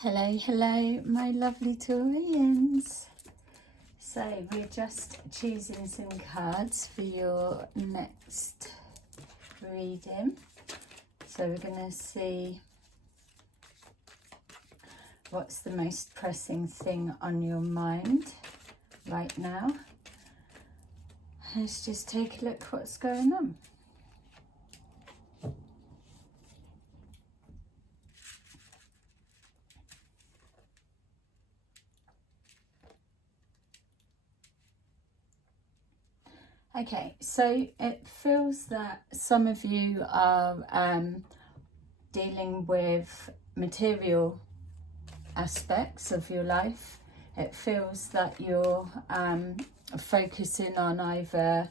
Hello, hello, my lovely Taurians. So we're just choosing some cards for your next reading. So we're going to see what's the most pressing thing on your mind right now. Let's just take a look what's going on. Okay, so it feels that some of you are dealing with material aspects of your life. It feels that you're focusing on either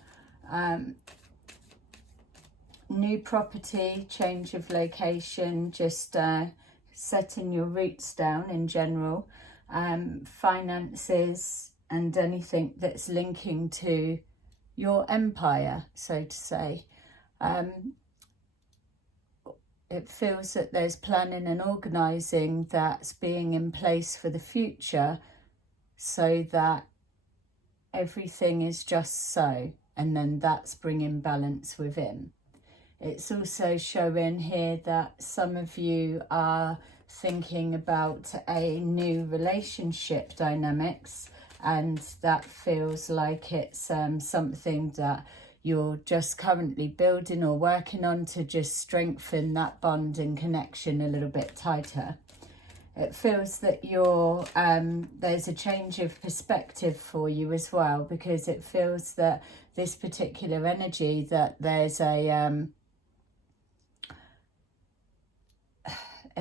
new property, change of location, just setting your roots down in general, finances and anything that's linking to your empire, so to say. It feels that there's planning and organising that's being in place for the future so that everything is just so, and then that's bringing balance within. It's also showing here that some of you are thinking about a new relationship dynamics, and that feels like it's something that you're just currently building or working on to just strengthen that bond and connection a little bit tighter. It feels that you're there's a change of perspective for you as well, because it feels that this particular energy, that there's a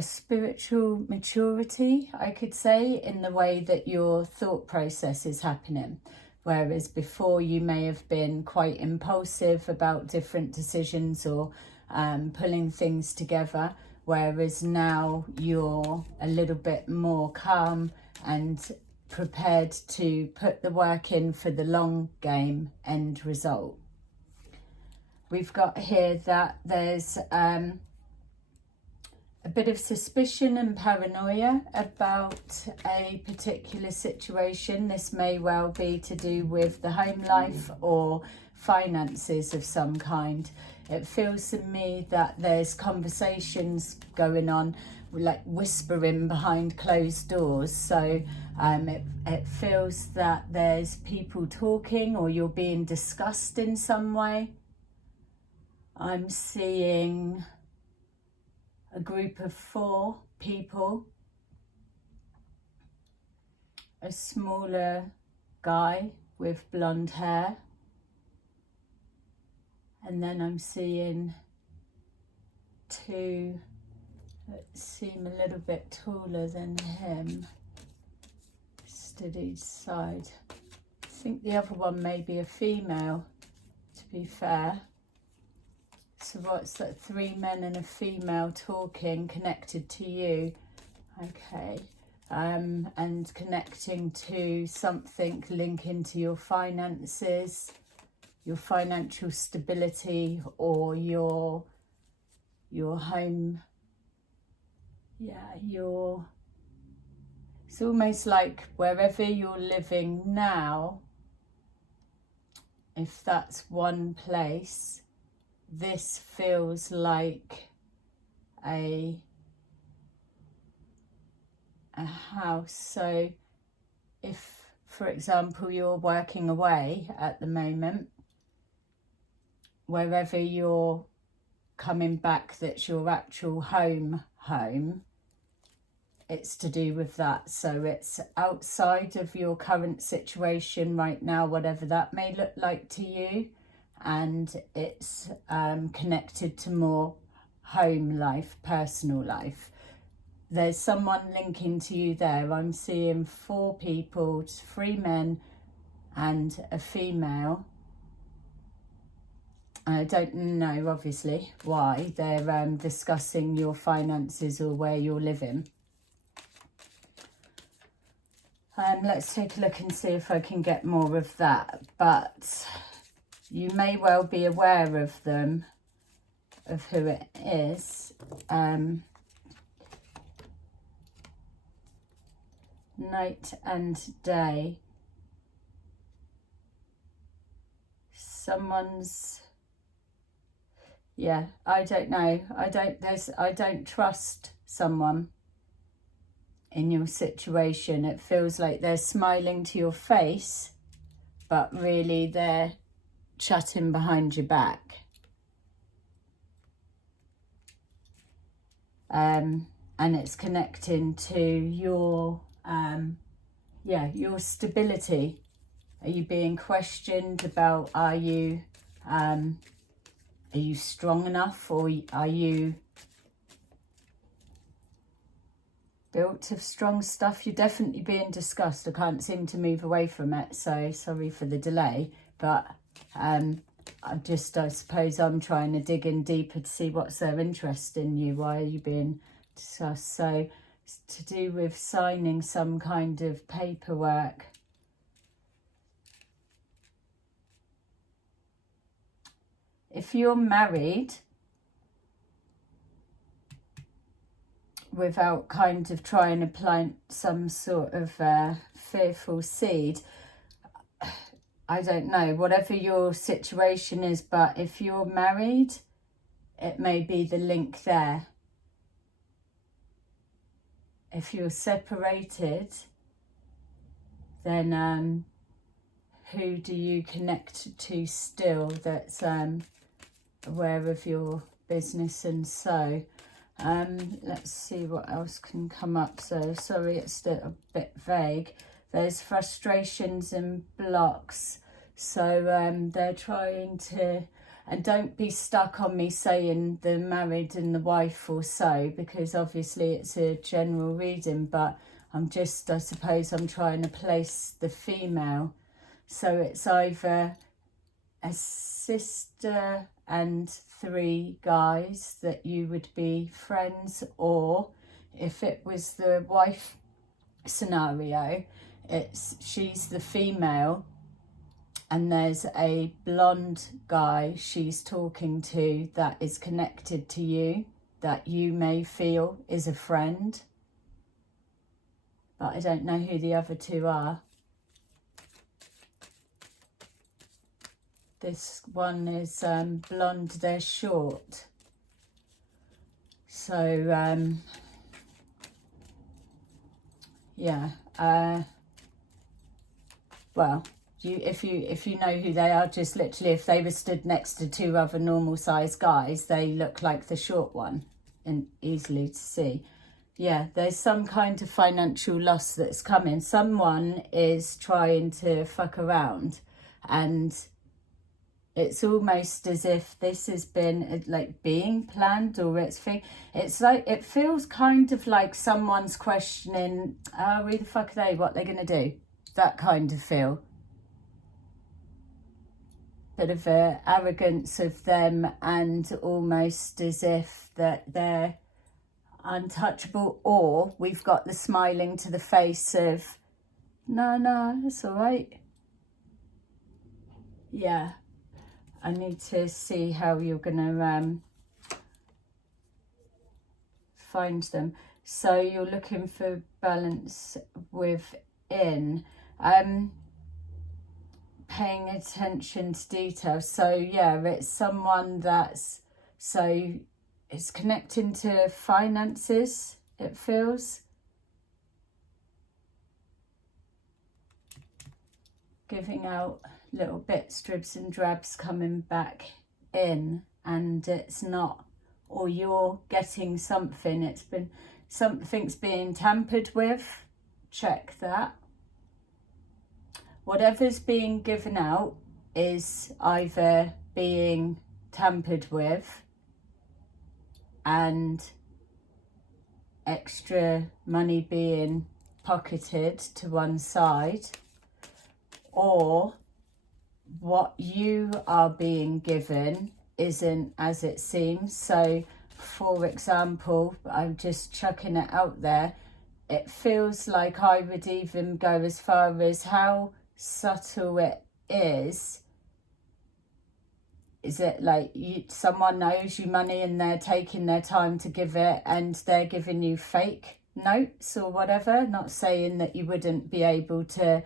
spiritual maturity, I could say, in the way that your thought process is happening. Whereas before you may have been quite impulsive about different decisions or pulling things together, whereas now you're a little bit more calm and prepared to put the work in for the long game end result. We've got here that there's a bit of suspicion and paranoia about a particular situation. This may well be to do with the home life or finances of some kind. It feels to me that there's conversations going on, like whispering behind closed doors. So it feels that there's people talking, or you're being discussed in some way. I'm seeing a group of 4 people, a smaller guy with blonde hair, and then I'm seeing 2 that seem a little bit taller than him, stood each side. I think the other one may be a female, to be fair. So what's that? 3 men and a female talking, connected to you. Okay. And connecting to something linking to your finances, your financial stability, or your home. Yeah, it's almost like wherever you're living now, if that's one place, this feels like a house. So if, for example, you're working away at the moment, wherever you're coming back, that's your actual home, it's to do with that. So it's outside of your current situation right now, whatever that may look like to you, and it's connected to more home life, personal life. There's someone linking to you there. I'm seeing 4 people, 3 men and a female. I don't know, obviously, why they're discussing your finances or where you're living. Let's take a look and see if I can get more of that. But you may well be aware of them, of who it is. night and day. Someone's, yeah, I don't know. I don't trust someone in your situation. It feels like they're smiling to your face, but really they're chatting behind your back. And it's connecting to your, your stability. Are you being questioned about, are you strong enough, or are you built of strong stuff? You're definitely being discussed. I can't seem to move away from it, so sorry for the delay. But I suppose I'm trying to dig in deeper to see what's their interest in you. Why are you being discussed? So it's to do with signing some kind of paperwork. If you're married, without kind of trying to plant some sort of fearful seed, I don't know, whatever your situation is, but if you're married, it may be the link there. If you're separated, then who do you connect to still that's aware of your business? And so let's see what else can come up. So sorry, it's still a bit vague. There's frustrations and blocks. So they're trying to, and don't be stuck on me saying the married and the wife or so, because obviously it's a general reading, but I suppose I'm trying to place the female. So it's either a sister and 3 guys that you would be friends, or if it was the wife scenario, she's the female and there's a blonde guy she's talking to that is connected to you, that you may feel is a friend, but I don't know who the other 2 are. This one is blonde, they're short. So, well, if you know who they are, just literally, if they were stood next to 2 other normal sized guys, they look like the short one, and easily to see. Yeah, there's some kind of financial loss that's coming. Someone is trying to fuck around, and it's almost as if this has been like being planned, or it's like, it feels kind of like someone's questioning, oh, who the fuck are they? What they're going to do? That kind of feel. Bit of a arrogance of them, and almost as if that they're untouchable, or we've got the smiling to the face of, no, it's all right. Yeah. I need to see how you're going to find them. So you're looking for balance within, paying attention to detail. So yeah, it's someone that's, so it's connecting to finances, it feels. Giving out little bits, dribs and drabs coming back in, and it's not, or you're getting something, something's being tampered with. Check that. Whatever's being given out is either being tampered with and extra money being pocketed to one side, or what you are being given isn't as it seems. So for example, I'm just chucking it out there, it feels like I would even go as far as how subtle it is. Is it like someone owes you money and they're taking their time to give it, and they're giving you fake notes or whatever. Not saying that you wouldn't be able to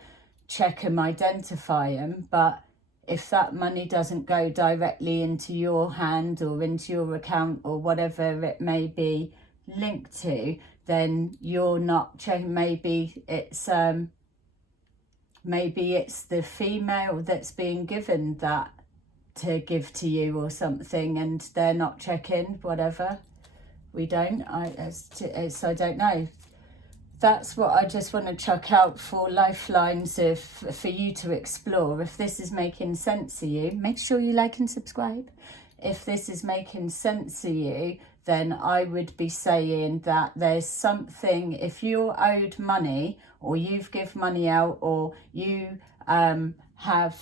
check them, identify them, but if that money doesn't go directly into your hand or into your account or whatever it may be linked to, then you're not checking. Maybe it's the female that's being given that to give to you or something, and they're not checking, whatever. We don't. I don't know. That's what I just want to chuck out for lifelines for you to explore. If this is making sense to you, make sure you like and subscribe. If this is making sense to you, then I would be saying that there's something, if you're owed money or you've given money out, or you have,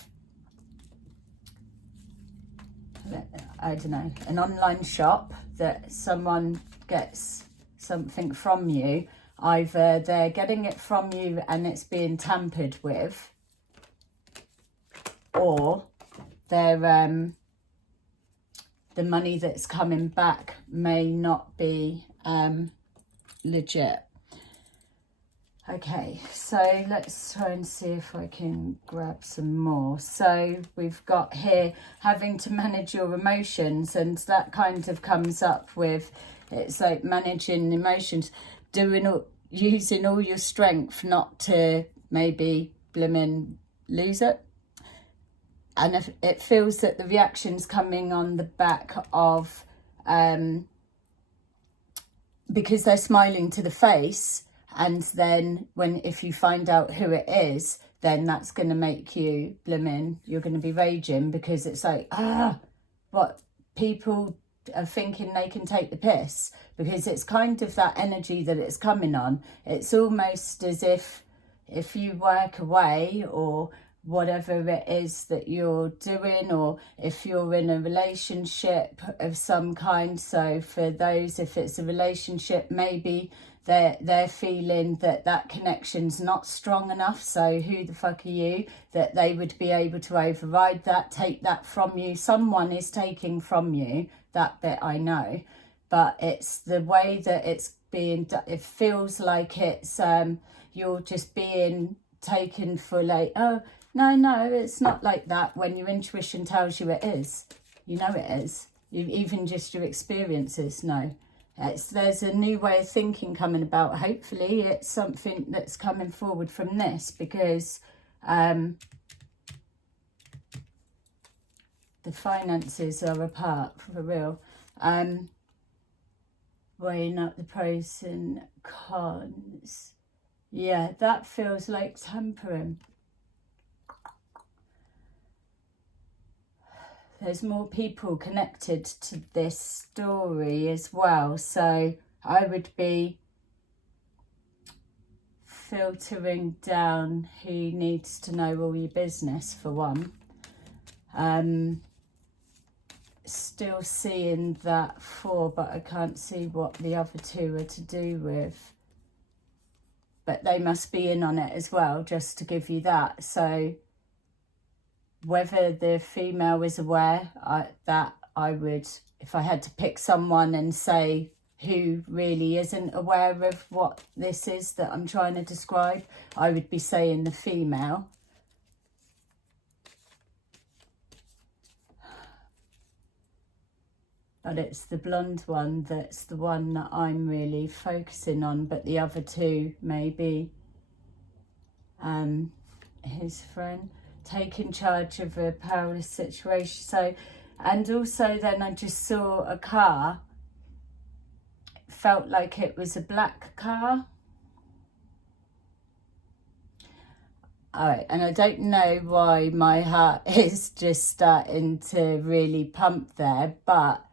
I don't know, an online shop that someone gets something from you, either they're getting it from you and it's being tampered with, or they're the money that's coming back may not be legit. Okay, so let's try and see if I can grab some more. So we've got here having to manage your emotions, and that kind of comes up with, it's like managing emotions, using all your strength not to maybe blimmin' lose it. And if it feels that the reaction's coming on the back of, because they're smiling to the face, and then if you find out who it is, then that's going to make you blimmin', you're going to be raging, because it's like, what, people are thinking they can take the piss, because it's kind of that energy that it's coming on. It's almost as if you work away or whatever it is that you're doing, or if you're in a relationship of some kind. So for those, if it's a relationship, maybe they're feeling that connection's not strong enough. So who the fuck are you that they would be able to override that, take that from you? Someone is taking from you, that bit I know, but it's the way that it's being done. It feels like it's you're just being taken for, like, oh no, it's not like that, when your intuition tells you it is. You know it is. Even just your experiences know. There's a new way of thinking coming about. Hopefully it's something that's coming forward from this, because the finances are apart, for real. Weighing up the pros and cons. Yeah, that feels like tampering. There's more people connected to this story as well. So I would be filtering down who needs to know all your business, for one. Still seeing that 4, but I can't see what the other 2 are to do with. But they must be in on it as well, just to give you that. So whether the female is aware, that I would, if I had to pick someone and say who really isn't aware of what this is that I'm trying to describe, I would be saying the female. But it's the blonde one that's the one that I'm really focusing on, but the other 2 maybe his friend. Taking charge of a powerless situation. So, and also then I just saw a car. It felt like it was a black car. All right, and I don't know why my heart is just starting to really pump there, but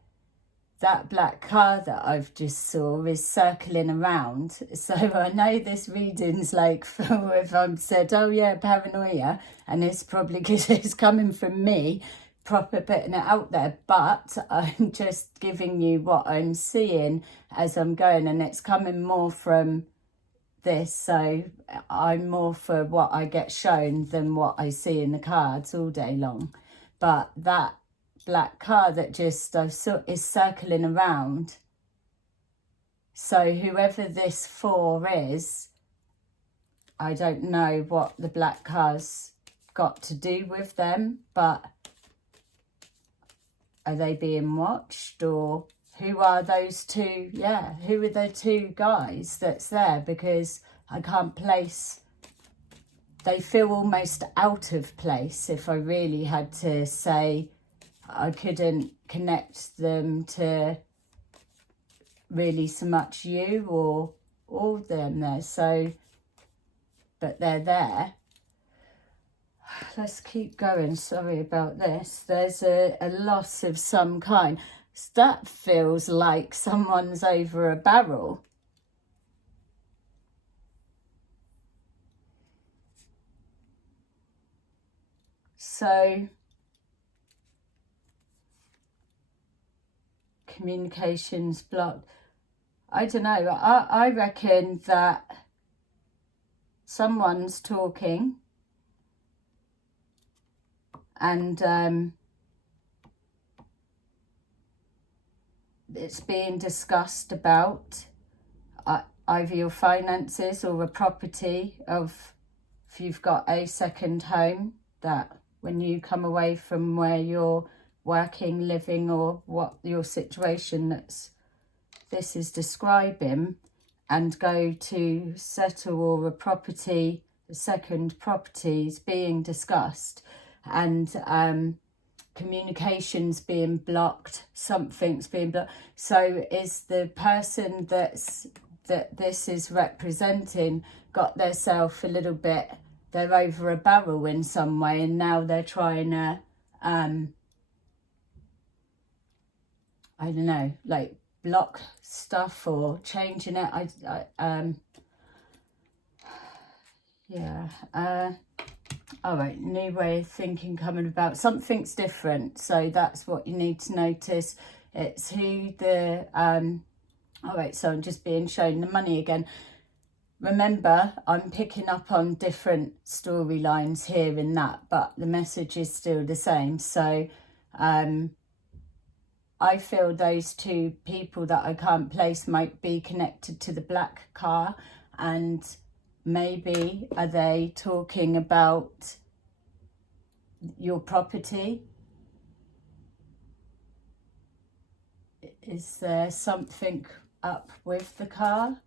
that black car that I've just saw is circling around. So I know this reading's like, if I've said, oh yeah, paranoia, and it's probably because it's coming from me, proper putting it out there, but I'm just giving you what I'm seeing as I'm going, and it's coming more from this. So I'm more for what I get shown than what I see in the cards all day long. But that black car that just is circling around, So whoever this for is, I don't know what the black car's got to do with them, but are they being watched, or who are those two? Yeah, who are the two guys that's there? Because I can't place, they feel almost out of place. If I really had to say, I couldn't connect them to really so much you or all them there. So, but they're there. Let's keep going. Sorry about this. There's a loss of some kind. That feels like someone's over a barrel. So, communications blocked. I don't know. I reckon that someone's talking and it's being discussed about either your finances or a property, of if you've got a second home, that when you come away from where you're working, living, or what your situation this is describing, and go to settle, or a property, the second property is being discussed, and communications being blocked, something's being blocked. So is the person that this is representing got theirself a little bit, they're over a barrel in some way, and now they're trying to I don't know, like block stuff or changing it. Yeah. All right, new way of thinking coming about. Something's different, so that's what you need to notice. It's who the all right, so I'm just being shown the money again. Remember, I'm picking up on different storylines here and that, but the message is still the same. So I feel those two people that I can't place might be connected to the black car, and maybe are they talking about your property? Is there something up with the car?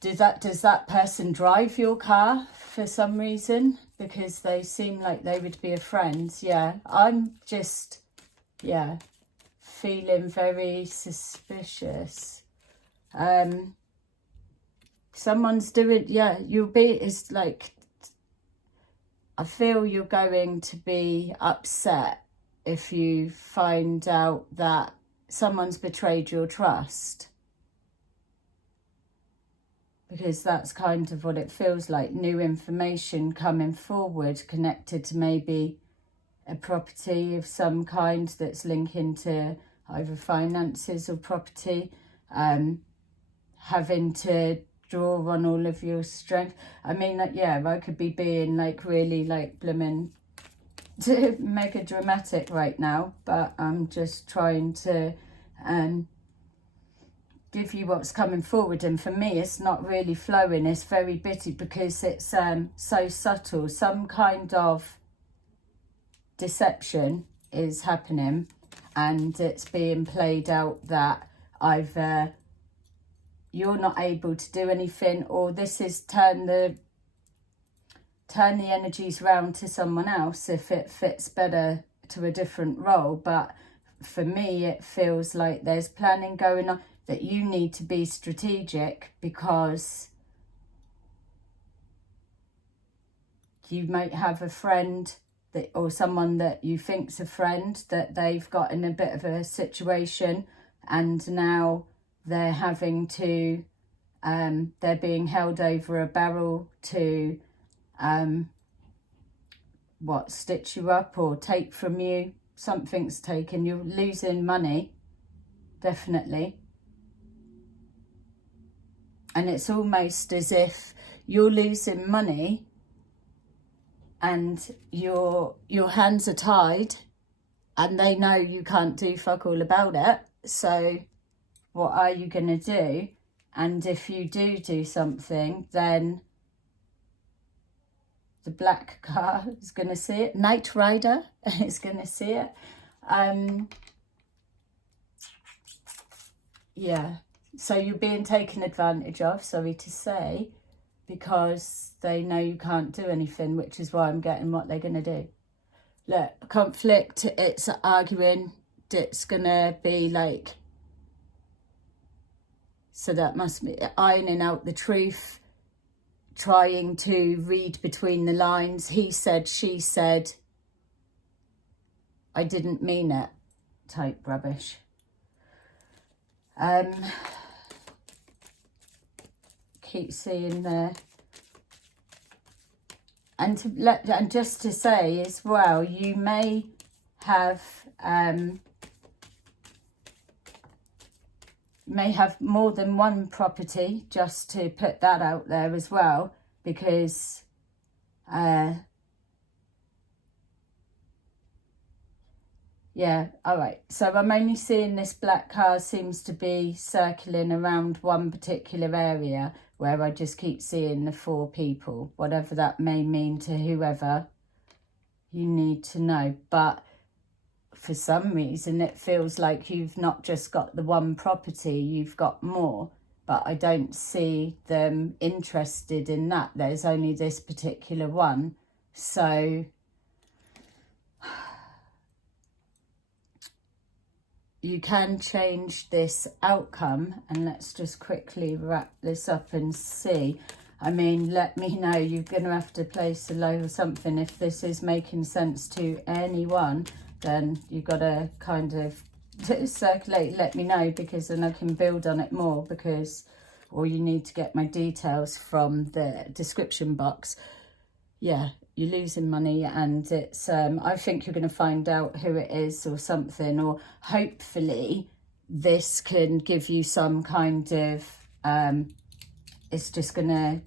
Does that person drive your car for some reason? Because they seem like they would be a friend. Yeah, I'm just, yeah, feeling very suspicious. Someone's doing, yeah, it's like, I feel you're going to be upset if you find out that someone's betrayed your trust. Because that's kind of what it feels like. New information coming forward connected to maybe a property of some kind that's linking to either finances or property. Having to draw on all of your strength. I mean, like, yeah, I could be being like really like blooming mega dramatic right now, but I'm just trying to give you what's coming forward. And for me, it's not really flowing, it's very bitty, because it's so subtle. Some kind of deception is happening, and it's being played out that either you're not able to do anything, or this is turn the energies round to someone else if it fits better to a different role. But for me, it feels like there's planning going on, that you need to be strategic, because you might have a friend that, or someone that you think's a friend, that they've got in a bit of a situation, and now they're having to they're being held over a barrel to stitch you up or take from you. Something's taken. You're losing money, definitely. And it's almost as if you're losing money and your hands are tied, and they know you can't do fuck all about it. So What are you going to do? And if you do something, then the black car is going to see it. Knight Rider is going to see it. Yeah, so you're being taken advantage of, sorry to say, because they know you can't do anything, which is why I'm getting what they're going to do. Look, conflict, it's arguing, it's going to be like, so that must be ironing out the truth, trying to read between the lines. He said, she said, I didn't mean it type rubbish. Keep seeing there. And just to say as well, you may have more than one property, just to put that out there as well, because yeah, all right. So I'm only seeing this black car seems to be circling around one particular area where I just keep seeing the 4 people, whatever that may mean to whoever you need to know. But for some reason, it feels like you've not just got the one property, you've got more. But I don't see them interested in that. There's only this particular one. So you can change this outcome, and let's just quickly wrap this up and see. I mean, let me know. You're going to have to place a low or something. If this is making sense to anyone, then you've got to kind of circulate, let me know, because then I can build on it more, because, or you need to get my details from the description box. Yeah, you're losing money, and it's I think you're going to find out who it is or something, or hopefully this can give you some kind of it's just going to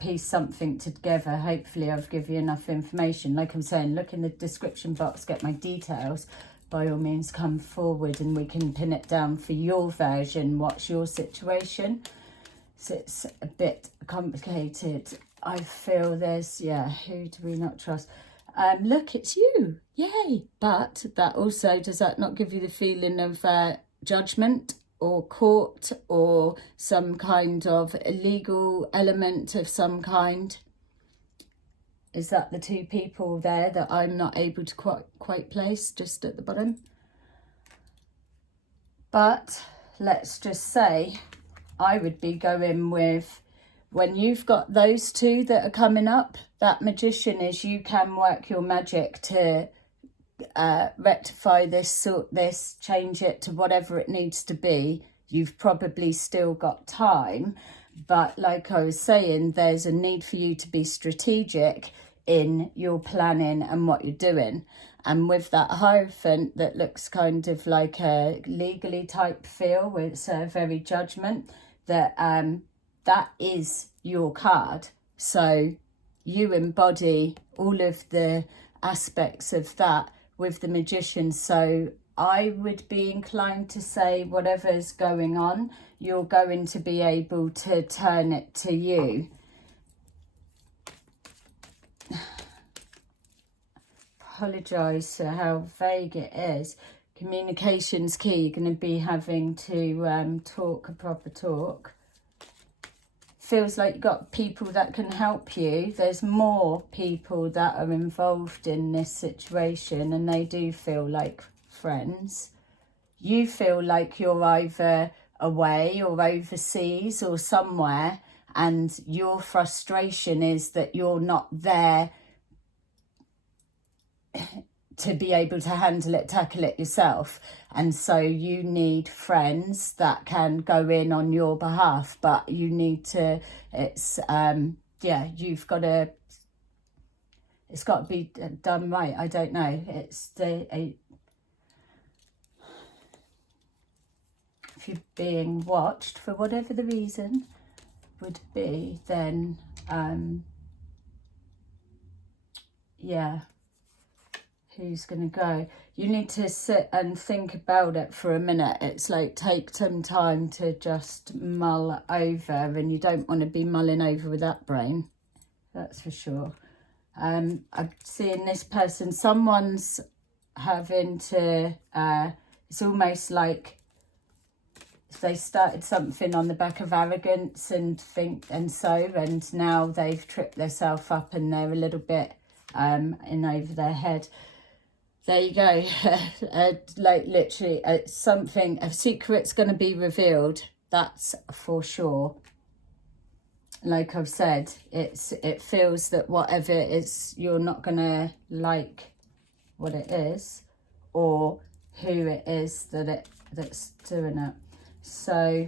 piece something together. Hopefully I've given you enough information. Like I'm saying, look in the description box, get my details. By all means, come forward and we can pin it down for your version. What's your situation? So it's a bit complicated. I feel there's, yeah, who do we not trust? Look, it's you. Yay. But that also, does that not give you the feeling of judgment or court or some kind of illegal element of some kind? Is that the 2 people there that I'm not able to quite place just at the bottom? But let's just say I would be going with, when you've got those 2 that are coming up, that magician is, you can work your magic to rectify this, sort this, change it to whatever it needs to be. You've probably still got time, but like I was saying, there's a need for you to be strategic in your planning and what you're doing. And with that Hierophant that looks kind of like a legally type feel, where it's very judgment, that that is your card. So you embody all of the aspects of that with the Magician. So I would be inclined to say whatever's going on, you're going to be able to turn it to you. Apologise for how vague it is. Communication's key. You're going to be having to talk a proper talk. Feels like you've got people that can help you. There's more people that are involved in this situation, and they do feel like friends. You feel like you're either away or overseas or somewhere, and your frustration is that you're not there to be able to handle it, tackle it yourself. And so you need friends that can go in on your behalf, but you need to, it's, yeah, you've got to, it's got to be done right. I don't know. It's if you're being watched for whatever the reason would be, then, yeah, who's going to go. You need to sit and think about it for a minute. It's like, take some time to just mull over, and you don't want to be mulling over with that brain, that's for sure. I'm seeing this person, someone's having to, it's almost like they started something on the back of arrogance and now they've tripped themselves up and they're a little bit in over their head. There you go. Like literally something, a secret's going to be revealed, that's for sure. Like I've said, it feels that whatever it is, you're not going to like what it is or who it is that's doing it. So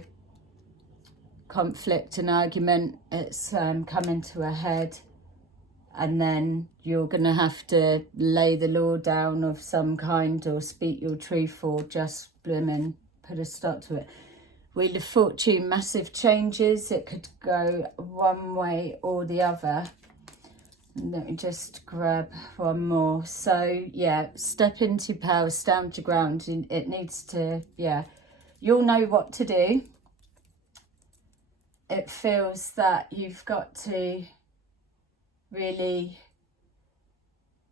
conflict and argument, it's coming to a head, and then you're going to have to lay the law down of some kind or speak your truth or just blimmin' put a stop to it. Wheel of Fortune, massive changes. It could go one way or the other. Let me just grab one more. So, yeah, step into power, stand your ground. It needs to, yeah, you'll know what to do. It feels that you've got to really,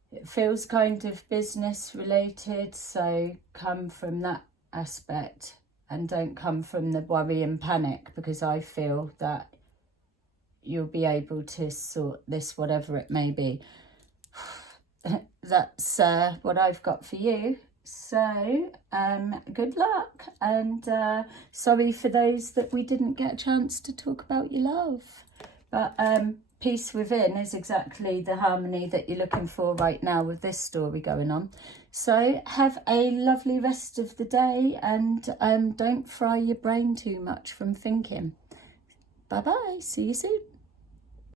it feels kind of business related. So come from that aspect and don't come from the worry and panic, because I feel that you'll be able to sort this, whatever it may be. That's what I've got for you. So good luck, and sorry for those that we didn't get a chance to talk about your love, but peace within is exactly the harmony that you're looking for right now with this story going on. So have a lovely rest of the day, and don't fry your brain too much from thinking. Bye bye, see you soon.